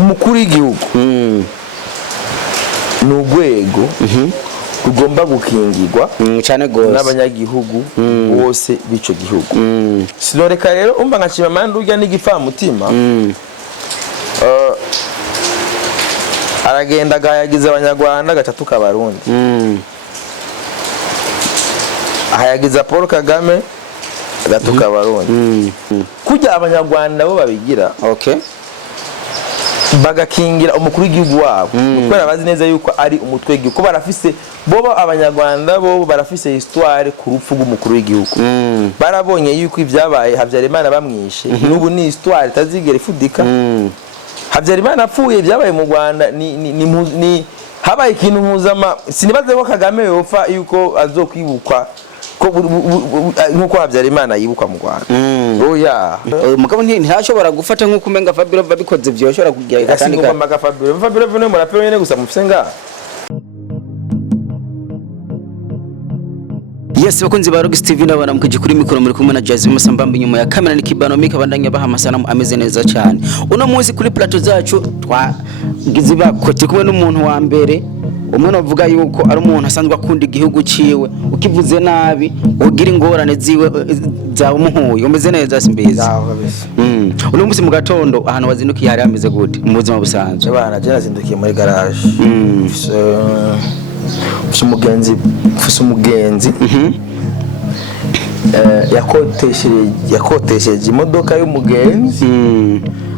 umukuru w'igihugu n'ugwego rugomba gukingirwa cyane gose n'abanyagihugu bose bico gihugu. Sinoreka rero umva nkashima mandi urya n'igifamutima aragenda gayagiza abanyarwanda gatatu Barundi ahayagiza Paul Kagame gatatu Barundi kujya abanyarwanda bo babigira bagakingira umukuru w'igihugu wabo kubera bazi neza yuko ari umutwe w'igihugu ko barafise boba abanyarwanda bo barafise histoire ku rupfu rw'umukuru w'igihugu barabonye yuko ibyabaye Habyarimana bamwishe n'ubu ni histoire tazigera ifudika. Habyarimana apfuye byabaye mu Rwanda ni habaye ikintu mpuzama sinibaze ko Kagame yopfa yuko azokwibukwa ko nkuko Habyarimana yibukwa mu Rwanda. Oya mugabo ntashobora gufata nkuko umenga Fabio babikoze byoshobora kugira kandi ka Fabio vene murapero nyene gusa mufsenga. Yes, bakunzi ba Rock TV nabana mukije kuri mikoro muri kumwe na Jazz Musambamba nyuma ya kamera nikibano mika bandanya baha amasanamu ameze neza cyane. Uno munsi kuri plateau zacu twagize bakote kumwe n'umuntu wa mbere umwe navuga yuko ari umuntu asanzwe akunda igihugu ciwe ukivuze nabi ugira ingorane ziwe zawe muhuye umeze neza simbizi. Uno munsi mu gatondo ahantu wazindukiye hari ameze gute mu buzima busanzwe? Bana je nazindukiye muri garage. Umugenzi yakotesheje imodoka y'umugenzi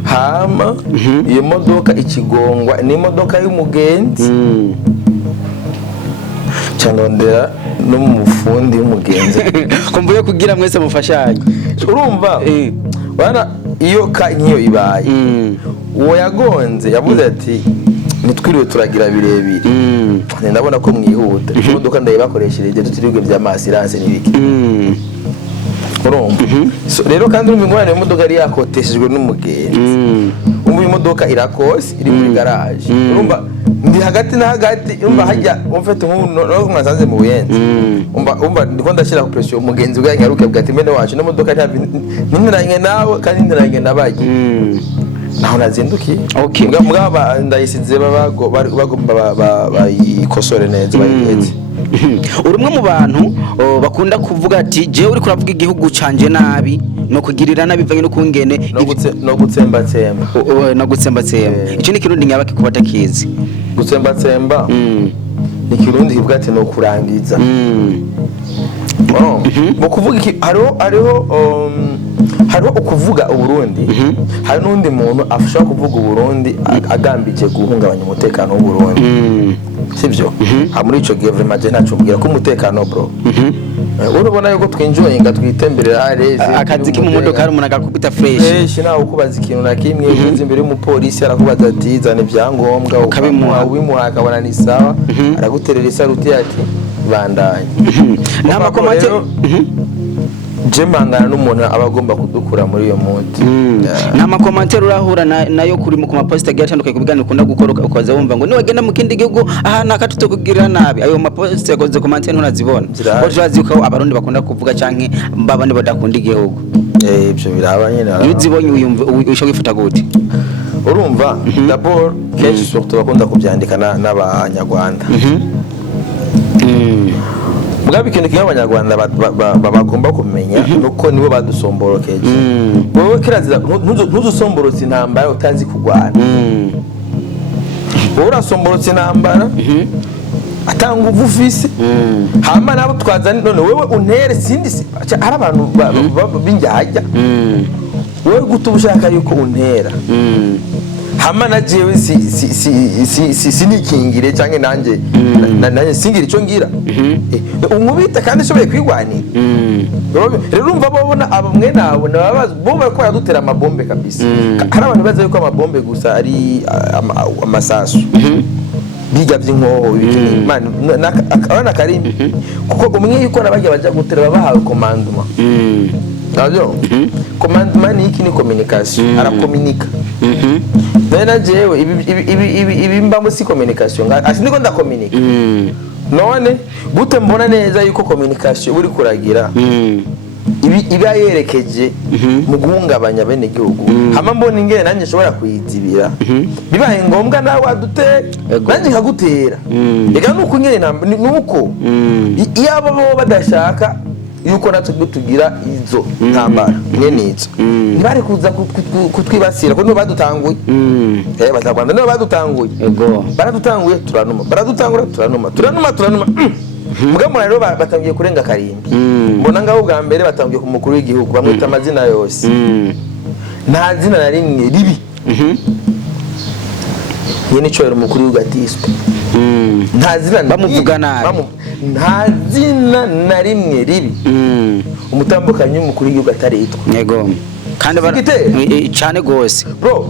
hama iyo modoka ikigongwa n'imodoka y'umugenzi cyangondera no mu mufundi w'umugenzi kumbuye kugira mwese mufashanye urumva bana iyo ka nkiyo ibaye uwo yagonze yavuze ati nitwiriwe turagira birebire ndabona ko mwihuta imodoka ndayibakoreshereje tutiriwe bya masirance n'ibiki urumva rero kandi umingorane imodoka ari yakoteshejwe n'umugenzi umva imodoka irakose iri muri garage urumva ndi hagati na hagati umva hajya umfete no mwasanze mu buyenzi umva ndiko ndashira ku pressure umugenzi bwa nyaruke bwati mene wacu n'imodoka ntiniranye nawe kandi ntiniranye nabaje naho nazindukiye mbwa ndayisize bagomba bayikosore neza bayigeze. Urumwe mu bantu bakunda kuvuga ati je uri kuravuga igihugu canje nabi no kugirira nabi bivanye no kungene no gutsembatsemba no gutsembatsemba ico ni kirundi nyabaki kubata kizi gutsembatsemba ni kirundi kivuga ati no kurangiza mu kuvuga iki hariho ukuvuga Uburundi hari n'undi muntu afasha kuvuga Uburundi agambije guhungabanya umutekano w'Uburundi sivyo muri ico gihe vraiment je nacubwira ko umutekano bro urabona yuko twinjoyinga twitemberera areze akazi ki mu modoka hari umuntu agakubita fresh nawe ukubaza ikintu na kimwe uzi imbere y'umupolisi arakubaza ati zana ibyangombwa ukabimuha akabona ni sawa araguterera isaruti ati bandanye nama komate jemangana n'umuntu abagomba kudukura muri iyo muti nama komante urahura nayo kuri mu maposta agiye kubiganira ukunda gukora ukaza wumva ngo niwagenda mu kindi gihugu aha nakatuto kugira nabi ayo maposta yakoze komante ntunazibona ko turazi ko abarundi bakunda kuvuga canke babandi badakunda igihugu ibyo biraba nyene uzibonye uyumva wifuta gute urumva d'abord kenshi surtout bakunda kubyandika n'abanyarwanda Mugabe ikintu cy'abanyarwanda bagomba kumenya nuko nibo badusomborokeje wowe kirazira ntuzusomborotse intambara utazi kugwana wowe urasomborotse intambara atanga uvufise hama nabo twazana none wewe untere sindi ari abantu binjyajya wowe gutubushaka yuko untera hama na jewe sinikingire cyangwa nanjye singira ico ngira umubita kandi sobe kwigwanira rero urumva babona abamwe nabo nababaza bo bariko yadutera amabombe kabisa hari abantu baza yuko amabombe gusa ari amasasu biga by'inkoho bikini man akabana karimbi kuko umwe yuko nabajya baja gutera babahawe commandement nabyo commandement iki ni communication ara communica nena jewe ibi mbambo si communication asindiko nda communica none gute mbona neza yuko communication uri kuragira iba yerekeje mu guhungabanya bene gihugu hama mbona ingene nanjye nshobora kuyizibira bibaye ngombwa nawe wadutera nanjye nkagutera reka nuko nyene nuko iyo abo badashaka yuko natwe tugira izo ntambara nyene izo ntibari kuza kutwibasira ko nibo badutanguye batagwanda nibo badutanguye baradutanguye turanuma mugambo rero batangiye kurenga karimbi mbona ngaho bwa mbere batangiye ku mukuru w'igihugu bamwita amazina yose nta zina na rimwe ribi nyene cyo rero umukuru w'ugatiswe nta zina bamuvuga nabi nta zina na rimwe ribi umutambukanyi w'umukuru w'igihugu ataritwa yego kandi cyane gose bro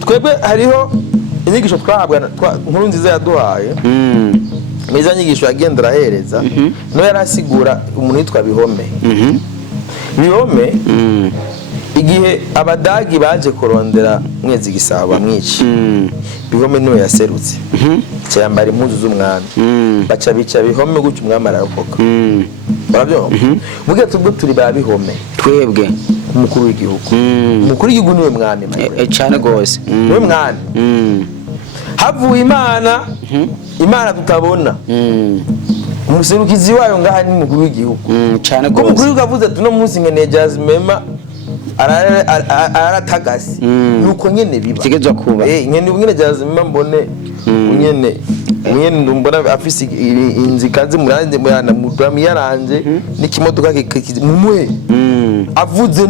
twebwe hariho inyigisho twahabwa nkuru nziza yaduhaye meza nyigisho yagendera ahereza no yarasigura umuntu yitwa Bihome Bihome igihe abadagi baje kurondera mwezi gisaba mwici Bihome niwe yaserutse cyambara impuzu z'umwami baca bica Bihome guca umwami ararokoka barabyo mugihe tubwo turi ba Bihome twebwe umukuru w'igihugu umukuru w'igihugu niwe mwami cyane gose niwe mwami havuye imana tutabona umuserukizi wayo ngaha ni mukuru w'igihugu cyane gose umukuru w'igihugu avuze ati no munsi ngene Jazmema aratagasi nuko nyene biba kigezwa kuba ngene Jazmema mbone nyene ndumbona afisi inzikazi muranje mwana mudami yaranje n'ikimodoka mumwe avuze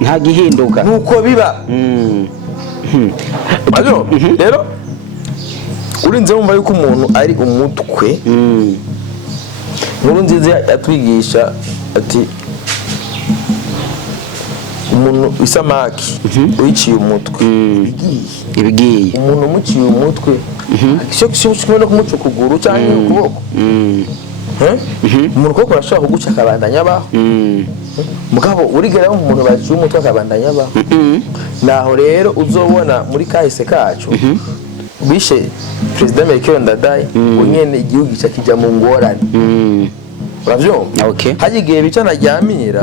nta gihinduka nuko biba Ajo rero urinze wumva yuko umuntu ari umutwe nkuru nziza yatwigisha ati umuntu isamaki uyiciye umutwe ibigiye umuntu umuciye umutwe cyo no kumuca ukuguru cyangwa ukuboko umuntu koko arashobora kuguca akabandanya abaho mugabo urigeraho umuntu baciye umutwe akabandanya abaho naho rero uzobona muri kahise kacu bishe President Melchior Ndadaye unyene igihugu gica kija mu ngorane uravyo hagiye bica naryamira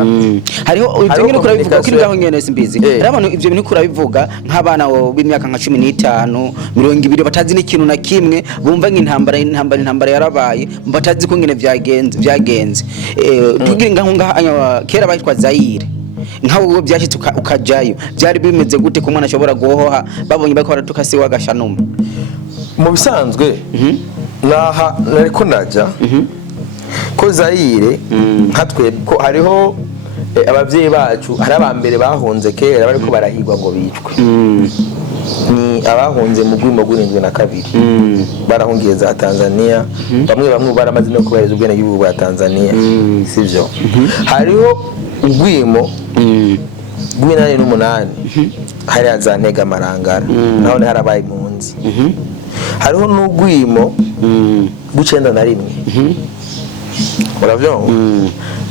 hariho ivyo kurabivuga kuri gaho nyene simbizi abantu ivyo bintu kurabivuga nk'abana b'imyaka nka 15 20 batazi n'ikintu na kimwe bumva nk'intambara yarabaye batazi ko ngene vyagenze tugira ngaho kera bayitwa Zaire nkawo byashitse ukajayo byari bimeze gute ko mwana ashobora guhoha babonye bako baratukasi wagashanuma mu bisanzwe naha nariko naja ko Zaire nkatwe ko hariho abavyeyi bacu hari abambere bahonze kera bariko barahigwa ngo bicwe ni abahonze mu gwimo gw'irindwi na kabiri barahungiye za Tanzania bamwe baramaze no kubereza ubwene y'ubu bwa Tanzania sivyo hariho ugwimo gw'inani n'umunani hari azantega marangara naho harabaye impunzi hariho n'ugwimo gucenda na rimwe uravyo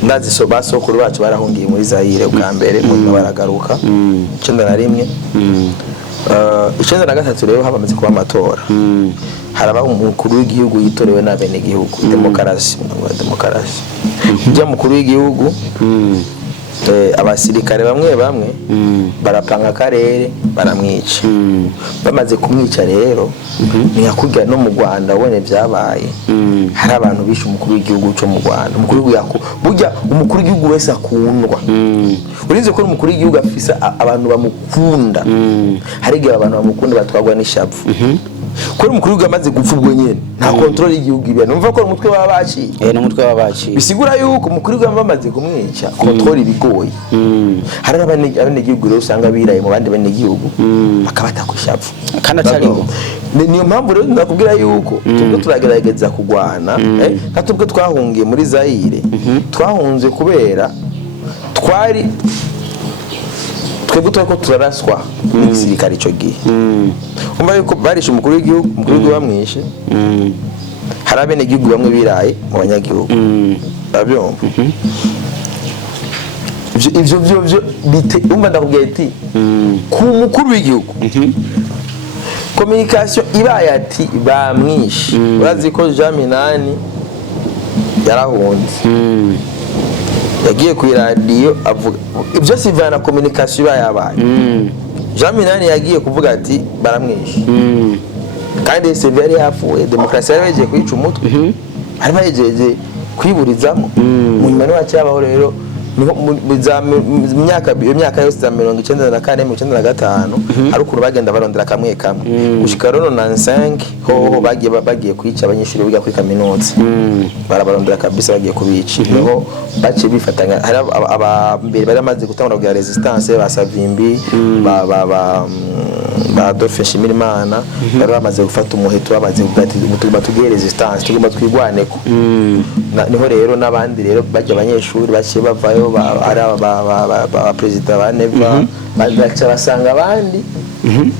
ndazi so basokuru bacu barahungiye muri Zaire bwa mbere mu baragaruka cenda na rimwe icenda na gatatu rero habamaze kuba amatora haraba umukuru w'igihugu yitorewe n'abene gihugu demokarasi ujya mukuru w'igihugu abasirikare bamwe barapanga akarere baramwica bamaze kumwica rero ntiyakurya no mu Rwanda wone byabaye hari abantu bishe umukuru w'igihugu cyo mu Rwanda umukuru w'igihugu burya umukuru w'igihugu wese akundwa urinze ko umukuru w'igihugu afisa abantu bamukunda hari igihe abantu bamukunda batwagwa n'ishavu kuri umukuru w'igihugu amaze gupfa ubwo nyene nta control y'igihugu ibya numva ko umutwe wabaci n'umutwe wabaci bisigura yuko umukuru w'igihugu bamaze kumwica control ibigoye hari abane gihugu rero usanga biraye mu bandi bane gihugu bakabata kushavu kana tariho niyo mpamvu rero ndakubwira yuko tubwo turagerageza kugwana katubwo twahungiye muri Zaire twahunze kubera twari twebwe ko turaraswa n'igisirikare ico gihe umva yuko barishe umukuru w'igihugu bamwishe hari abene gihugu bamwe biraye mu banyagihugu babyumva ivyo umva ndakubwiye ati ku mukuru w'igihugu communication ibaye ati bamwishe urazi ko Jean Minani yarahunze yagiye ku radio avuga ibyo sivana communication yabaye Jean Minani yagiye kuvuga ati baramwishe kandi Sylvia yari yapfuye demokarasi yari yagiye kwica umutwe harimo yejeje kwiburizamo mu nyuma n'wa cyabaho rero imyaka yose za 1994 1995 ari ukuru bagenda barondera kamwe gushika rero 95 ho bagiye kwica abanyeshuri biga kuri kaminuza barabarondera kabisa bagiye kubica niho bace bifatanya hari abambere bari amaze gutangura kugira resistance basavimbi ba Adolphe Nshimirimana bari bamaze gufata umuheto bamaze batugire resistance tugomba twigwaneko niho rero nabandi rero bajya abanyeshuri baciye bavayo ari aba president ba Neva baca basanga abandi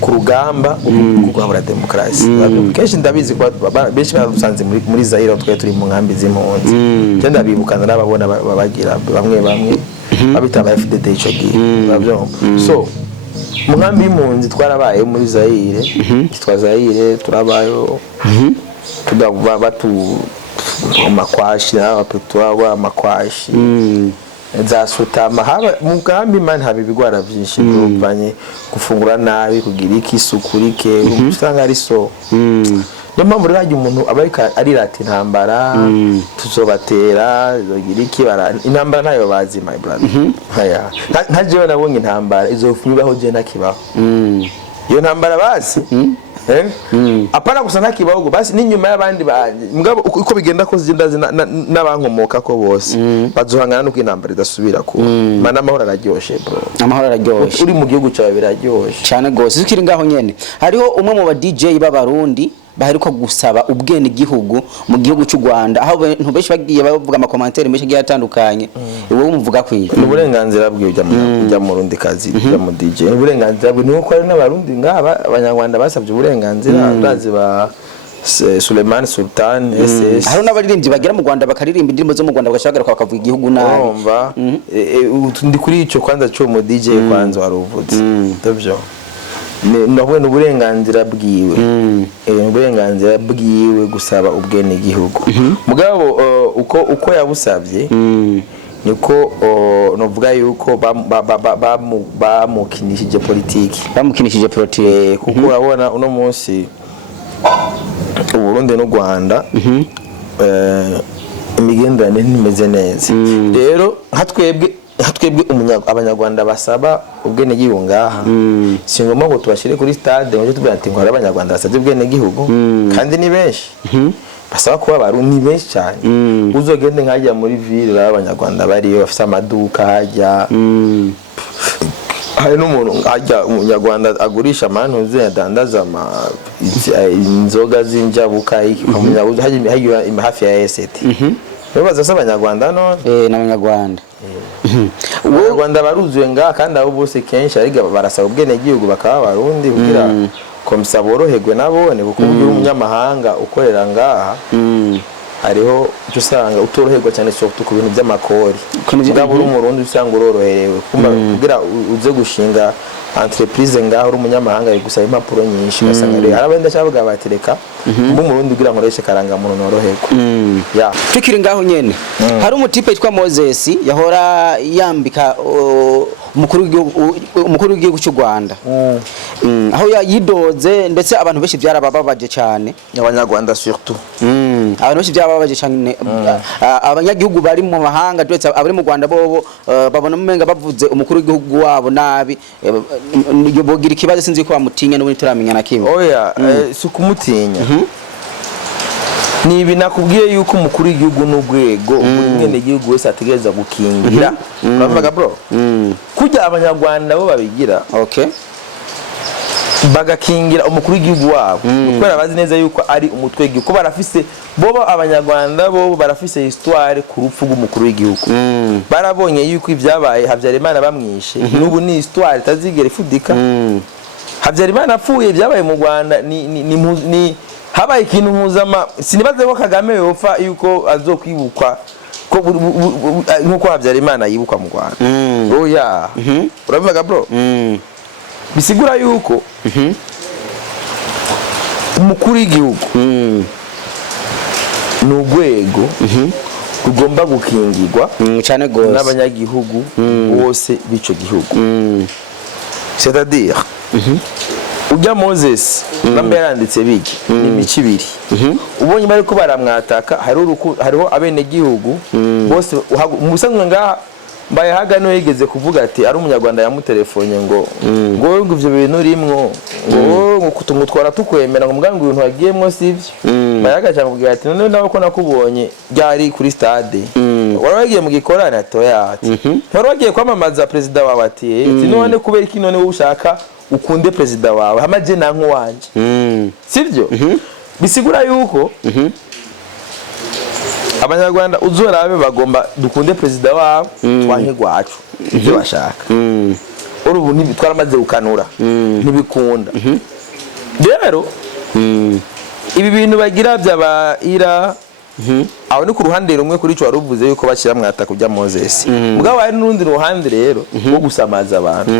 ku rugamba kuguhabura demokarasi kenshi ndabizi ko benshi basanze muri Zaire twe turi mu nkambi z'impunzi cyenda bibukana n'ababona babagira bamwe babita ba FDD ico gihe bavyumva so mu nkambi y'impunzi twarabaye muri Zaire kitwa Zaire turabayo tudaba batu amakwashi n'abapetua amakwashi zasutama haba mu nkambi man haba ibigwara byinshi bivanye gufungura nabi kugira ikisukurike usanga ari so niyo mpamvu rero hajya umuntu abarika arirata intambara tuzobatera zogira iki intambara ntayo bazi my brother haya ntajewe nabonye intambara izofunyubaho je nakibaho iyo ntambara bazi apana gusa ntakibaho basi n'inyuma y'abandi mugabo uko bigenda ko zigenda n'abankomoka ko bose bazohangana no kwintambara idasubira ko mana amahoro araryoshe bro amahoro araryoshe uri mu gihugu cyawe biraryoshe cyane gose zikiri ngaho nyene hariho umwe mu ba DJ b'abarundi baheruka gusaba ubwene gihugu mu gihugu cy'u Rwanda aho abantu benshi bagiye bavuga ama commentaire menshi giye atandukanye wowe umuvuga kwiye uburenganzira bw'ujya mu Rundi kazi ujya mu DJ uburenganzira bwe nuko ari n'abarundi ngaba abanyarwanda basabye uburenganzira bazi ba Suleiman Sultan SS hari n'abaririmbyi bagera mu Rwanda bakaririmba indirimbo zo mu Rwanda bagashagara bakavuga igihugu nabi umva ndi kuri ico kwanza cyo mu DJ kwanza waruvutse ndavyo nabone uburenganzira bwiwe uburenganzira bwiwe gusaba ubwene gihugu mugabo uko yabusabye niko novuga yuko bamukinishije politiki kuko urabona uno munsi Uburundi n'u Rwanda imigenderanire ntimeze neza rero hatwebwe abanyarwanda basaba ubwene gihugu ngaha singoma ngo tubashire kuri stade ngo tuvuga ati ngo abanyarwanda basabye ubwene gihugu kandi ni benshi basaba kuba Abarundi benshi cyane uzogende nkajya muri ville abanyarwanda bariyo bafite amaduka hajya hari n'umuntu ajya umunyarwanda agurisha amantuze yadandaza inzoga z'injabuka umunyabuzi hajya hafi ya ST Nibaza se abanyarwanda none n'abanyarwanda abanyarwanda baruzuye ngaha kandi abo bose kenshi ariga barasaba ubwene gihugu bakaba Barundi kugira komisa boroherwe nabone kuko umunyamahanga ukorera ngaha hariho usanga utoroherwa cyane surtout ku bintu by'amakori ngabo uri umurundi usanga uroroherewe kugira uze gushinga entreprise ngaho uri umunyamahanga gusaba impapuro nyinshi basanga rero arabenda cyavuga batereka mu murundi kugira ngo reshe karanga muntu noroherwa ya tukiri ngaho nyene hari umutipe yitwa Moses yahora yambika umukuru w'igihugu cy'u Rwanda aho yidoze ndetse abantu benshi byarabababaje cyane abanyarwanda surtout abantu benshi byababaje cyane abanyagihugu bari mu mahanga ndetse abari mu Rwanda bobo babona umenga bavuze umukuru w'igihugu wabo nabi bogira ikibazo sinzi ko bamutinya n'ubu turamenya na kimwe oya sukumutinya nibi nakubwiye yuko umukuru w'igihugu n'ugwego umwene igihugu wese ategereza gukingira bavuga bro kujya abanyarwanda bo babigira okay bagakingira umukuru w'igihugu wabo kubera bazi neza yuko ari umutwe w'igihugu ko barafise bobo abanyarwanda bo barafise histoire ku rupfu rw'umukuru w'igihugu barabonye yuko ibyabaye Habyarimana bamwishe n'ubu ni histoire itazigera ifudika Habyarimana apfuye byabaye mu Rwanda ni habaye ikintu mpuzama sinibaze ko Kagame yopfa yuko azokwibukwa ko nkuko Habyarimana yibukwa mu Rwanda oya uravuga bro bisigura yuko umukuru w'igihugu n'ugwego rugomba gukingirwa cyane gose n'abanyagihugu bose bico gihugu. C'est-à-dire ujya Moses namba yaranditse biki n'imici ibiri ubonye bari ko baramwataka hariho abene gihugu bose musanzwe ngaha mbaye haga no yigeze kuvuga ati ari umunyarwanda yamutelefone ngo ivyo bintu rimwo ngo kutumutwara tukwemera ngo muganga ibintu wagiyemwo sivyo bayaga cyangwa kugira ati none nawe ko nakubonye ryari kuri stade waragiye mu gikorane atoya ati waragiye kwamamaza president wawe ati none kubera iki none wowe ushaka ukunde president wawe hamaje nanko wanje sivyo bisigura yuko abanyarwanda uzorabe bagomba dukunde president wabo twanke gwacu ivyo bashaka urubu ntibitwaramaze gukanura ntibikunda rero ibi bintu bagira by'abaira aho ni ku ruhande rumwe kuri cyo waruvuze yuko bashyira mwata kujya Moses mugabo hari n'urundi ruhande rero wo gusamaza abantu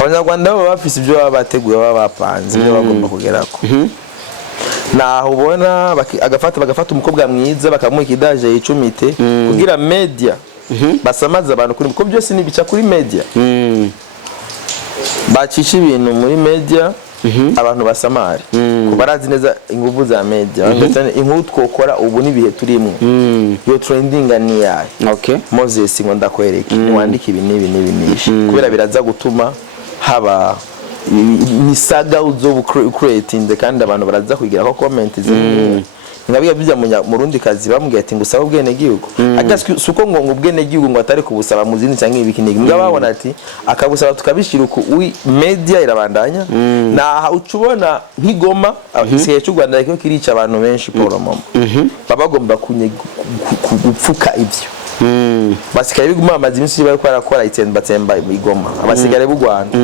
abanyarwanda baba bafise ibyo baba bateguye baba bapanze ibyo bagomba kugerako naho ubona bagafata umukobwa mwiza bakamuha ikidaje yicumite kugira media basamaza abantu kuri ko byose nibica kuri media bacisha ibintu muri media abantu basamari ko barazi neza inguvu za media ndetse inkuru twokora ubu nibihe turimo yo trending ni yayi okay Moses ngo ndakwereke niwandika ibi nishi kubera biraza gutuma haba ni saga uzo creating kandi abantu baraza kugira ko comment zimwe ngabiga bijya mu rundi kazi bambwiye ati ngusaba ubwene gihugu agaswe suko ngo ubwene gihugu ngo atari kubusaba mu zindi cyangwa ibikinigi mbwa babona ati akabusaba tukabishira ku media irabandanya na ucubona nk'igoma isiye cy'u Rwanda ariko kirica abantu benshi Paul Mama babagomba gupfuka ibyo basikare biguma amazi imisi bari kwarakora itsemba igoma abasigare b'u Rwanda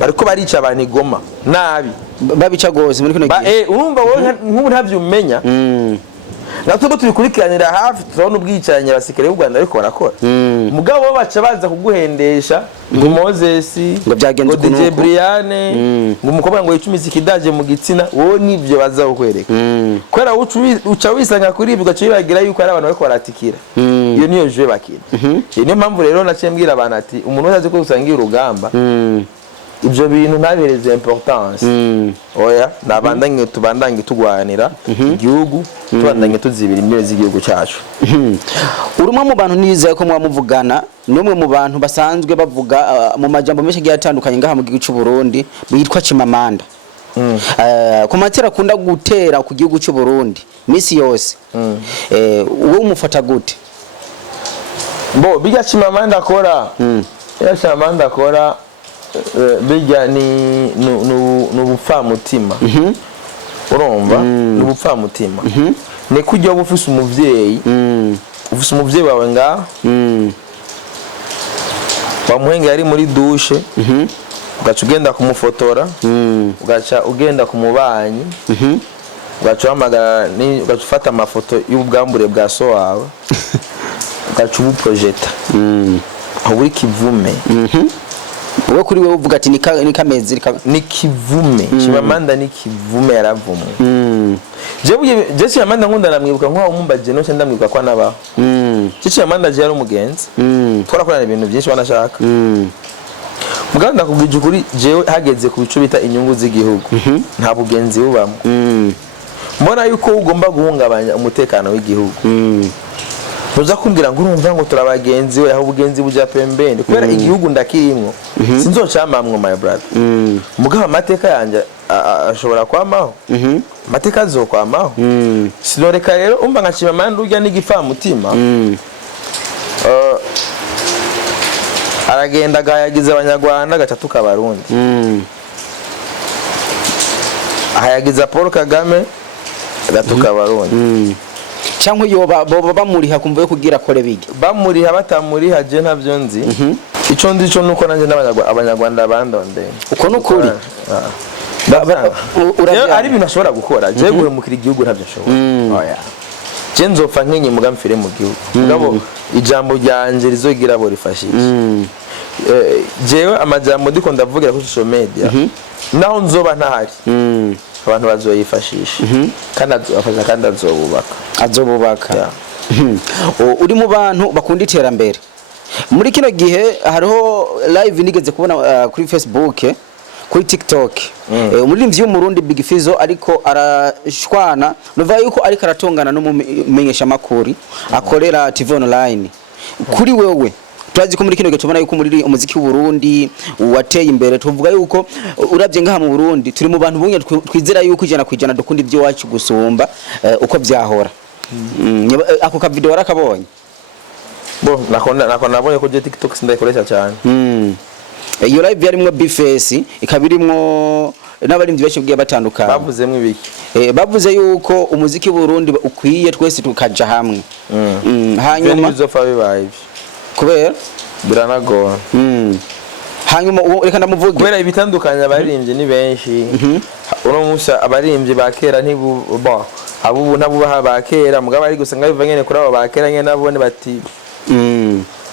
bariko barica abantu igoma nabi babica gozi muri kino gihe urumva wowe nk'ubu ntavyumenya natwe tubikurikiranira hafi turabona ubwicanye abasikare b'u Rwanda ariko barakora mugabo baca baza kuguhendesha ngo Moses ngo byagenze kunuko DJ Briane ngo umukobwa ngo yicumize ikidaje mu gitsina wowe nivyo baza kukwereka kwera uca wisanga kuri ibyo gace bagira yuko ari abantu bariko baratikira iyo niyo je bakira niyo mpamvu rero naciye mbwira abantu ati umuntu wese ko usangiye urugamba ibyo bintu nabereze importance oya nabandanye tubandanye tugwanira igihugu tubandanye tuzibira imwe z'igihugu cyacu urumwe mu bantu nizeye ko mwamuvugana numwe mu bantu basanzwe bavuga mu majambo menshi giye atandukanye ngaha mu gihugu cy'u Burundi bitwa Chimamanda ku matera akunda gutera ku gihugu cy'u Burundi misi yose wowe umufata gute bo bijya Chimamanda akora ya Chimamanda akora bijya ni ubupfamutima urumva ni ubupfamutima ni kujya ufise umuvyeyi wawe nga bamuhenge yari muri douche ugaca ugenda kumufotora ugaca ugenda kumubanyi ugaca uhamagara ugaca ufata amafoto y'ubwambure bwa so wawe ugaca ubuprojeta aho buri kivume wowe kuri wowe uvuga ati ni kamezi ni kivume Chimamanda ni kivume yaravumwe je Chimamanda nkunda namwibuka nko umumbaje no cyenda mwibuka kwa naba Chimamanda je yari umugenzi twarakorana ibintu byinshi banashaka muganda kubwije kuri jewe hageze ku bicu bita inyungu z'igihugu nta bugenzi bubamo mbona yuko ugomba guhungabanya umutekano w'igihugu Nuza kumbwira ngo urumva ngo turabagenzi we aho ubugenzi buja pembeni kubera igihugu ndakirimwo sinzocamamwe my brother mugaba amateka yanje ashobora kwamaho amateka azokwamaho sinoreka rero umva nka Chimamanda urya n'igipfa mutima aragenda gayagize abanyarwanda gatatu kabarundi ahayagiza Paul Kagame gatuka abarundi cyangwa yo bamuriha kumva kugira kore bige bamuriha batamuriha je ntavyo nzi ico ndico nuko nanje n'abanyarwanda bandonde uko nukuri ari ibintu ashobora gukora je guhemukira igihugu ntavyo ashobora oya je nzopfa nkenye mugamfire mu gihugu ngabo ijambo ryanje rizogira bo rifashije jewe amajambo ndiko ndavugira ku social media naho nzoba ntahari abantu bazoyifashisha kandi azobubaka uri mu bantu bakunda iterambere muri kino gihe hariho live nigeze kubona kuri Facebook kuri TikTok umuririmbyi w'umurundi Big Fizzo ariko arashwana nuva yuko ariko aratongana n'umumenyesha makuru akorera TV online kuri wewe turazi ko muri kino gihe tubona yuko muri umuziki w'Uburundi wateye imbere tuvuga yuko uravye ngaha mu Burundi turi mu bantu bunye twizera yuko ijana kwijana dukunda ibyo wacu gusumba uko byahora ako ka video warakabonye bo nabonye ko je TikTok sindayikoresha cyane iyo live yarimwo Bface ikabirimwo n'abarimvyi benshi bwiye batandukana bavuzemwe ibiki bavuze yuko umuziki w'Uburundi ukwiye twese tukaja hamwe hanyuma bizofa bibaye kubera biranagora hanyuma reka ndamuvuge kubera ibitandukanye abaririmbyi ni benshi uno munsi abaririmbyi bakera ntibuba abubu nabubaha bakera mugabo ari gusanga biva nyene kuri abo bakera nyene nabone bati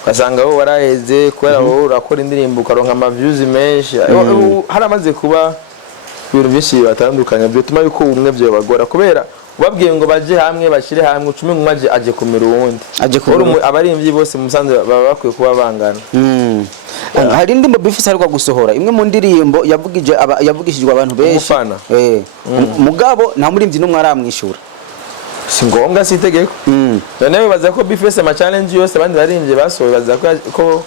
kasanga wo waraheze kubera wo urakora indirimbo ukaronka ama views menshi haramaze kuba ibintu byinshi batandukanye bituma yuko umwe byo bagora kubera ubabwiye ngo baje hamwe bashire hamwe ucume ngwaje aje kumira uwundi abaririmbyi bose musanze baba bakwiye kuba bangana hari indirimbo Bface ariko gusohora imwe mu ndirimbo yavugishijwe abantu benshi mugabo nta muririmbyi numwe aramwishura si ngombwa si itegeko none baza ko Bface ama challenge yose abandi baririmbyi basohoye baza ko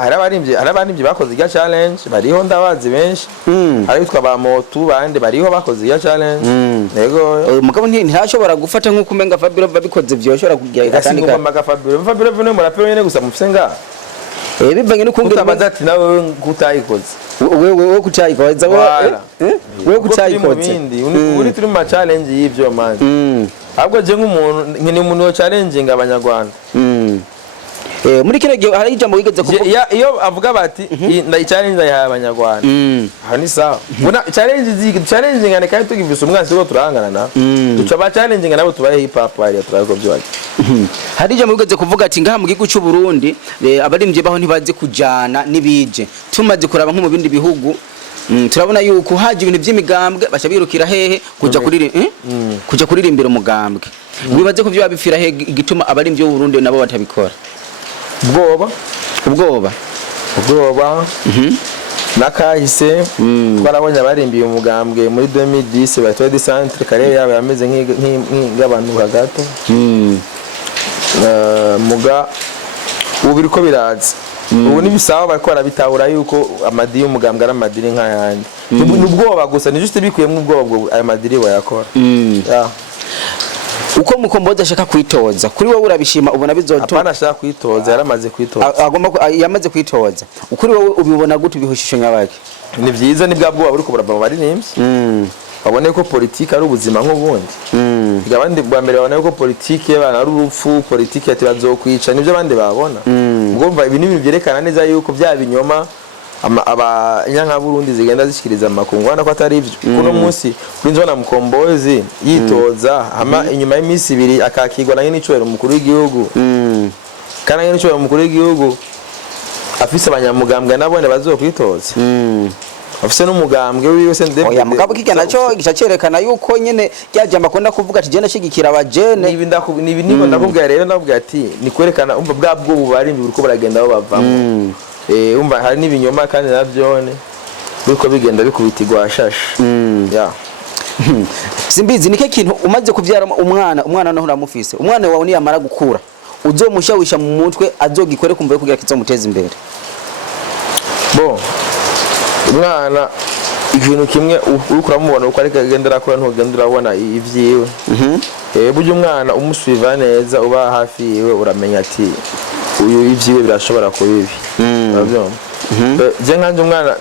hari abarimbyi bakoze ya challenge bariho ndabazi benshi hari bitwa ba motu bande bariho bakoze ya challenge yego mugabo ntashobora gufata nkuko umenga Fabio babikoze byoshobora kugira gatandika ngomba Fabio vene murapero nyene gusa mufsenga bivanye no kungira badati nawe kutayikoze wewe kutayikoze wewe kutayikoze uri turi mu challenge y'ivyo man ahubwo je nk'umuntu nkini umuntu wo challenging abanyarwanda muri kino gihe hari ijambo wigeze kuvuga iyo avuga bati ndayichallenge ndayihaye abanyarwanda hani sawa bona challenge ngane kandi tugivisa umwansi wo turahangana na duca ba challenge nabo tubaye hip hop ari turako byaje hari ijambo wigeze kuvuga ati ngaha mu gihugu cy'u Burundi abarimbye baho ntibazi kujana nibije tumaze kuraba nko mu bindi bihugu turabona yuko haje ibintu by'imigambwe bashabirukira hehe kuja kuririmbira umugambwe wibaze ko byo babifira hehe igituma abarimbye b'u Burundi nabo batabikora ubwoba nakahise twarabonye abarimbiye umugambwe muri 2010 batwa de centre kare yawe yameze nk'abantu hagato muga ubiri ko biraza ubu nibisaba bakora bitahura yuko amadi y'umugambwe ari amadiri nk'ayandi n'ubwoba gusa ni juste bikuyemo ubwoba ayo madiri bayakora uko mukomboza ashaka kwitoza kuri wowe urabishima ubona bizotuma apana ashaka kwitoza yaramaze kwitoza agomba yamaze kwitoza ukuri wowe ubibona gute bihushisho nyabaki ni byiza ni bwa bwoba buri ko baraba baririmbye babone ko politique ari ubuzima nk'ubundi abandi bwa mbere babone ko politique y'abana ari urupfu politique ati bazokwica nibyo abandi babona ngomva ibi n'ibintu byerekana neza yuko bya binyoma abanyanka Burundi zigenda zishikiriza amakungu wana ko atari ivyo kuno munsi kuri nzona mukombozi yitoza hama inyuma y'imisi ibiri akakigwa na n'icwero umukuru w'igihugu kana n'icwero umukuru w'igihugu afise abanyamugambwe nabone bazokwitoza afise n'umugambwe wiwe se ndebe oya mugabo kike naco gicacerekana yuko nyene ryajamba konda kuvuga ati je ndashigikira abajene nibi niko ndakubwira rero ndavuga ati ni kwerekana umva bwa bwo bubarimbi buriko baragenda bavamo umva hari n'ibinyoma kandi navyone biko bigenda bikubitigwa ashashe simbizi nike kintu umaze kuvyara umwana naho uramufise umwana wawe ni yamara gukura uzomushawisha mu mutwe azogikore kumva kugira kizomuteza imbere umwana ikintu kimwe urukuramubona uko ari kagendera akora ntugendera abona ivyiwe buryo umwana umusuiva neza uba hafi yiwe uramenya ati uyu ivyiwe birashobora kuba ibi uravyumva je nkanje umwana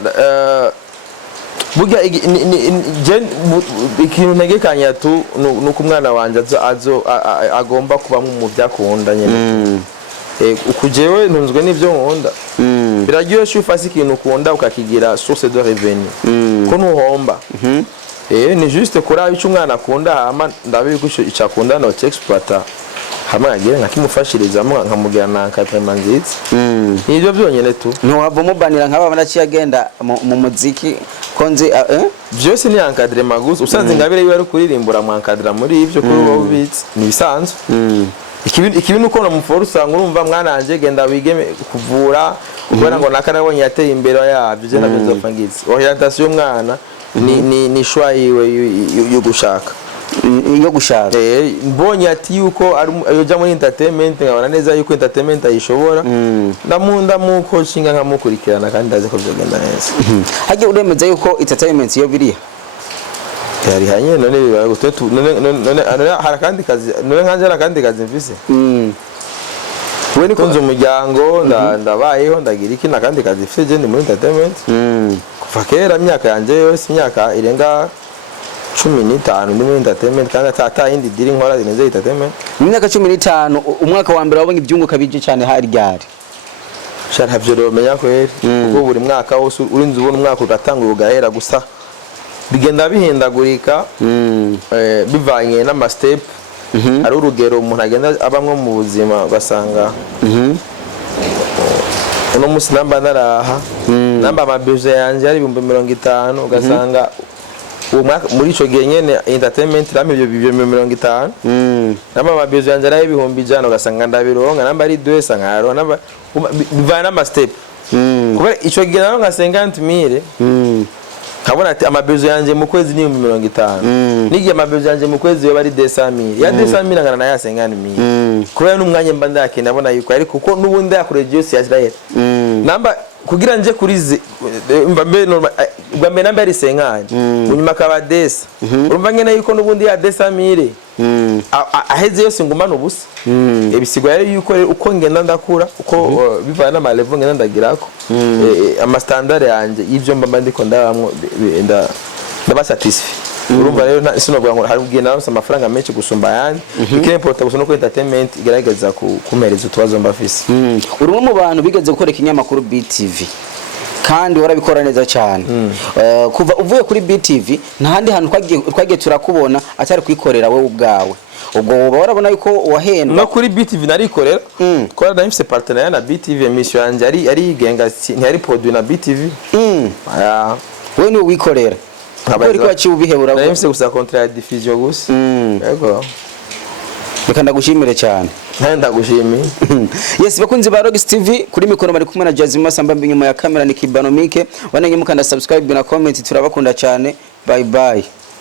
burya ikintu ntegekanya tu nuko umwana wanje agomba kuba mu byakunda nyene ukujewe ntunzwe n'ivyo nkunda biraryoshye ufase ikintu ukunda ukakigira source de revenu ko ntuhomba ni juste kuraba icyo umwana akunda hama ndabiko icakunda no exploiter hamwe agire nkakimufashirizamo nkamugira na encadrement nziza nibyo byonyine tu ntiwava umubanira nk'aba banaciye agenda mu muziki konzi byose ni encadrement gusa usanze Ingabire yiwe ari kuririmbura mu encadrement muri ibyo kuri wowe ubitse ni bisanzwe ikibi nuko na muforo usanga urumva mwana wanje genda wige kuvura ubona ngo nakarabonye yateye imbere yabyo je nabyo nzofangize orientation y'umwana ni shwa yiwe yo gushaka mbonye ati yuko yoja muri entertainment nkabona neza yuko entertainment ayishobora ndamuko nshinga nkamukurikirana kandi ndaze ko byogenda neza hajye uremeza yuko entertainment yo biriya yari hanye none bibaye gutetu none harakandi kazi none nkanje harakandi kazi mfise we niko nzo umuryango ndabayeho ndagira iki nakandi kazi mfise je ndi muri entertainment kuva kera myaka yanje yose myaka irenga 15 ndi muri entertainment kandi ata yindi diri nkora neze entertainment imyaka 15 umwaka wa mbere wabonye ibyunguka bije cyane hari ryari shara havyo romenya kweri ubwo buri mwaka wose urinze ubona umwaka ugatangura ugahera gusa bigenda bihindagurika bivanye n'ama step ari urugero umuntu agenda abamwe mu buzima ugasanga uno musi namba naraha namba amabeje yanje ari 50 ugasanga muri ico gihe nyene entertainment rame ibyo 50 namba amabeje yanje ari 100 ugasanga ndabironga namba ari 200 nkaro namba bivana n'ama step kubera ico gihe naro nka 50000 kabona ati amabezo yanje mu kwezi ni 50 nigiye amabezo yanje mu kwezi yo bari 200000 ya 200000 ngana na ya 50000 kubera n'umwanya mba ndake nabona yuko ariko kuko nubundi yakure Jose ya Israel namba kugira nje kurize mbe namba ari 500 unyuma kaba desa urumva ngene yuko nubundi ya 200000 aheze yose ngumana ubusa ebisigwa yari yuko uko ngenda ndakura uko bivana na malevo ngenda ndagirako ama standard yanje ivyo mba ndiko ndabamwe ndabasatisfait urumva rero sinovuga ngo hari ubwiye naronse amafaranga menshi gusumba yandi ikire important gusa no ko entertainment igerageza kumereza utwazo mbafise urumwe mu bantu bigeze gukora ikinyamakuru BTV kandi warabikora neza cyane kuva uvuye kuri BTV nta handi hantu twagiye turakubona atari kwikorera wewe ubwawe ubwo warabona yuko wahendwa no kuri BTV narikorera ko ndafise partenariat na BTV emission yanje ari igenga ntiyari produit na BTV wewe ni wikorera abari ko cyubihebura ndafise gusa contrat ya diffusion gusa yego reka ndagushimire cyane ndagushimiye yes bakunzi ba Rox TV kuri mikoro bari kumwe na Jazima Samba nyuma ya kamera ni Kibanomike wananye mukanda subscribe na comment turabakunda cyane bye bye.